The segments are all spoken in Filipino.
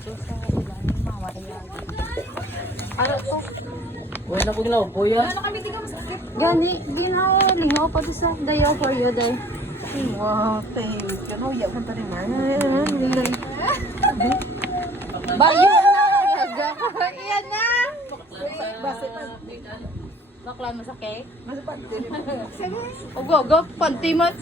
Susa, ilan, mawariya. Ano to? Wala ko ginawa po yan. Gani, ginawa, lingaw pa to sa dayo for you, day. Wow, thank you. No, ya man tadi man. Bayo na, gaga. Iyan na. Basta pa. Bakla mo sa cake? Basta pa. O gaga, panty man.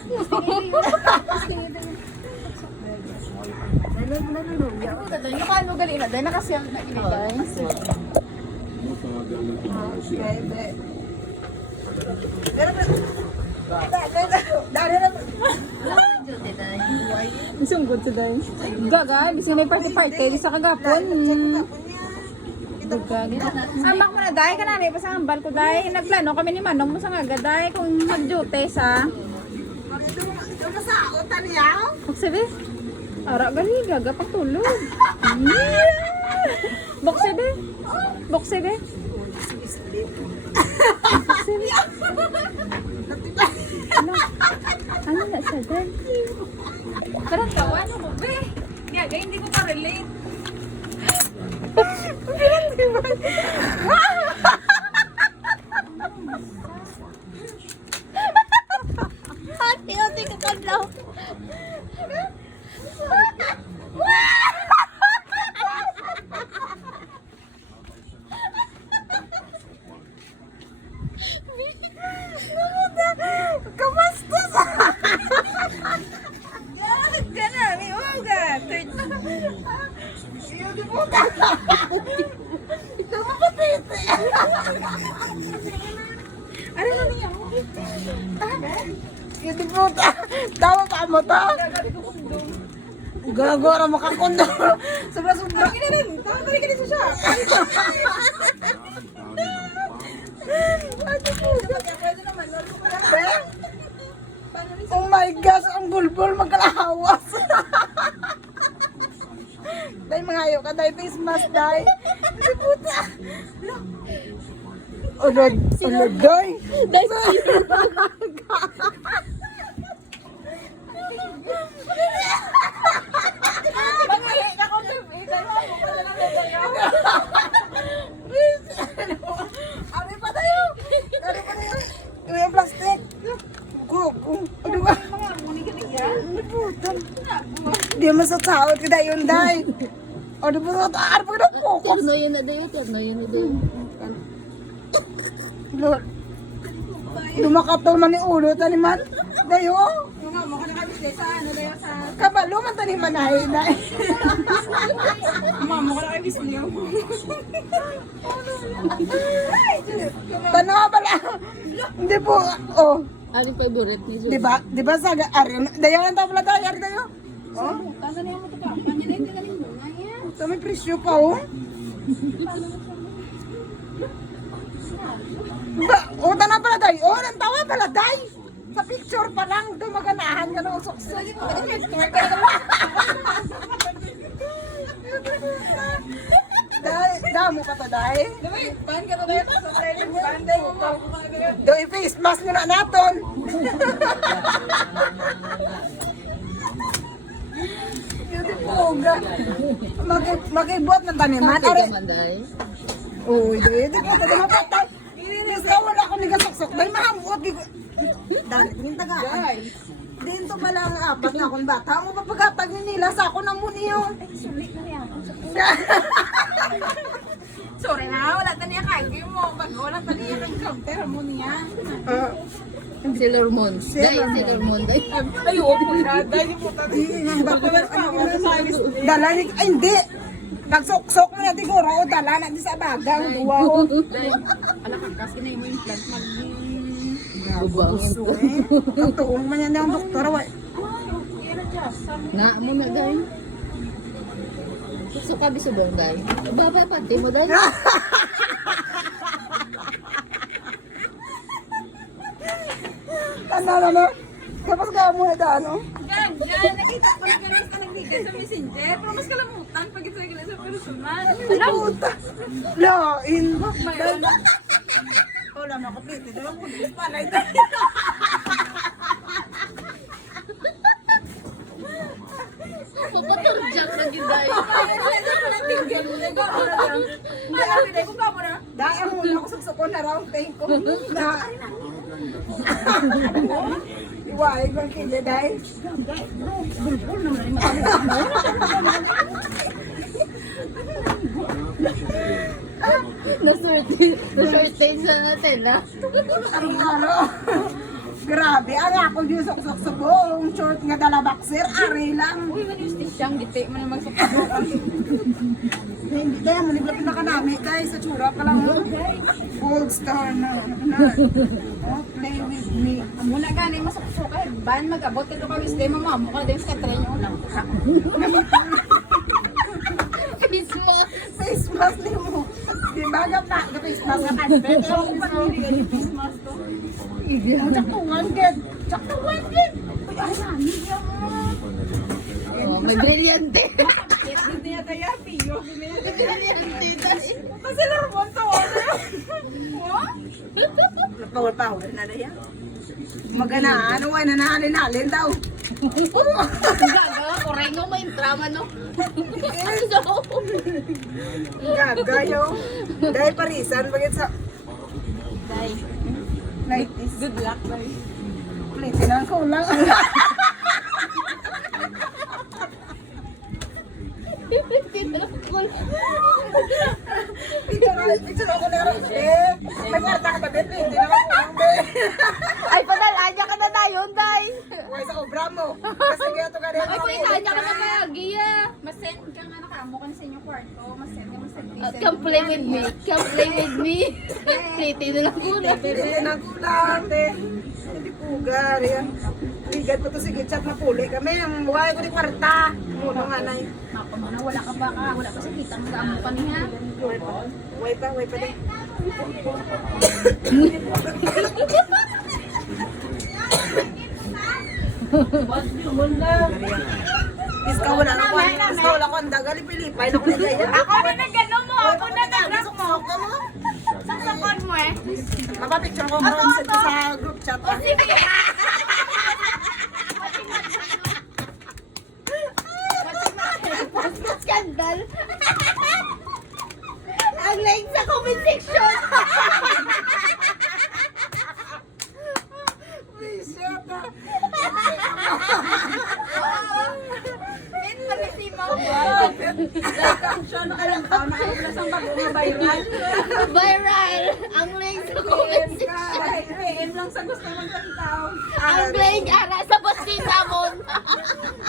Nakano gali na dahil nakasiyang na ini guys. Isang good today. Gaga, bising may party-party sa kagapon. Amak mo na, dahi ka na, may pasambal ko, dahi. Nagplano kami ni Manong mo sa nga, dahi kung mag-duty sa... Magsabi? Ara gali, gaga pang tulog. Boksabi? Boksabi? Boksabi? Ano na siya dyan? Parang tawa na mo, be. Gaga, hindi ko pa-relate. Hati-hati ka kadlaw. Kamusta sa? Ganami, uga. Ito mapatiti. Ano na niya? Ito po ta. Tawa pa mo ta. Gagora makakondo. Sobra-sobra. Tawa ka rin siya. Oh my gosh, ang bulbul magkalahawas. Dahil mga ayaw ka, dahil face mask, dahil. Hindi puta. Ulod, ulod, dahil. Ano pa tayo? Ano pa tayo? Yung plastic. Kuku. Ano ba? Ano puta? Di mo sa tao, tidak yun, dahil. Ano po sa tao? Ano po na focus? Terno yun na dayo, terno yun na dayo. Lord. Dumakatol man ni ulo, taniman. Dayo. Kabalo man taniman na hinay. Mama ko na kay Bisniyo. Tanawa pala. Hindi po. Oh. Ano favorite ni Zoe? Di ba sa ariyo? Dayo ang tabla tayo. Ari dayo. Oh. Kasa niya mo ito ka. Kanya na hindi galing mo. Ito may presyo pa oh. Oh, tanawa pala tayo. Oh, nantawa pala tayo. Sa picture pa lang, dumaganahan ka na usok-usok. Damo ka to, Day. Ban ka na dayo. Sa training, ban dayo. Do i-face mask nyo na naton. Mag-ibot ng taniman. Kaya manday. Uy, di ko ito mapatay. Kasi wala akong nigasaksok. Dahil mahamot. Dahil, yung tagaan. Dito pala ang apat na akong bata. Ang mapapagapag nila sa ako na muna yun. Sorry na, wala taniya kagay mo. Pag wala taniya kang counter mo niya. Sailor Moon. Sailor Moon. Ay, opo na. Dahil po tayo. Dala ni, ay hindi. Nagsok-sok mo na siguro. O dala na di sa bagang. Wow. Anak, kasi na yung implant mag... Gusto eh. Tatuong man yan ang doktor. Nga mo na, guys. Gusto ka bisubong, guys. Baba, pati mo, guys. Ano. Tapos ka muna daan, oh. Yan, nakita ko lang ganun sa nag-video sa messenger. Pero mas kalamutan pag ito ay sa personal. Puta. Lain. Wala makapit. Ito lang kung palay tayo. Papaturjak na yun, guys. tinggal mo na gamo na lang. Malapit ay kung gamo na. Dahil ang muna ko suksukon na raw, thank ko. Na. Iwaay kong kanya dahil. Bulbul naman ay Nasortin sa natin, ha? araw-araw. Grabe, ang ako yung suksuk-subong short nga dala boxer, ari lang. Uy, manistis siyang giti mo na magsukusukan. Hindi tayo, maniglapin na ka namin guys, sa tsura pa lang. Gold star na. Oh, play with me. Muna gani masuksukan. Ban mag-abot ito ka wisdom mo mamo ka din sa katren yung unang usak. Face mask. Face mask ni mo. Di ba pa, face mask ka pa. Pero yung panili ka face mask to. Tsaktungan kid. Tsaktungan kid. Ay, nani yan mo. Oh, may brilyante. Hindi niya tayo, Pio. Brilyante tayo. Kasi larmon to. Power na na yan. Magana, ano nga, nanalin-alin daw. Gaga, kuray mo may drama, no? Gagayo. Dahil parisan, bagit sa... Night is Good luck, guys. plitin ang kulang. Picture ako na rin. May kwarta ka ba, Ben? Plitin ang kulang, Ben. Ay, padalanya ka na tayo, Day. Huwag sa obra mo. Kasi kaya ito ka rin. Ay, padalanya ka na kaya, Gia. Masend ka nga nakamo ka na sa inyong kwarto. Masend ka, masend. Come play with me. Come play with me. Pretty na lang muna. Plitin ang kulang, Ben. Hindi pugar, yan. Ligat ko to sige, chat na puli kami. Huwag ko di kwarta. Muno nga na yun. Ako mo na, wala ka ba ka? Wala ka sa kitang gamo pa niya. Huwag pa din. Iska wala na ko. Iska wala ko ang dagali Pilipay na ko na kaya. Ako na nagano mo, ako na nagano mo. Saksakan mo eh. Mapapicture ko karon sa group chat. Skandal. Ang like sa comment section. Min panisimo. Siya na kailang taon, nakapula sa bago nga viral. Viral. Ang like sa comment section. Aim lang sa gusto mong pagkitaw. Ang like ara sa pasita mo.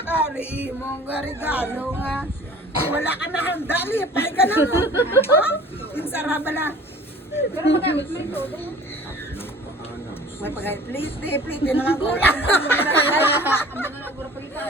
Ari mong regalo nga. Wala ka na handa, lipay ka na mo. Yung sarabala. Pero magamit mo ito. May pagay, plate na lang kulang. Ang mga nagura pagkitaw.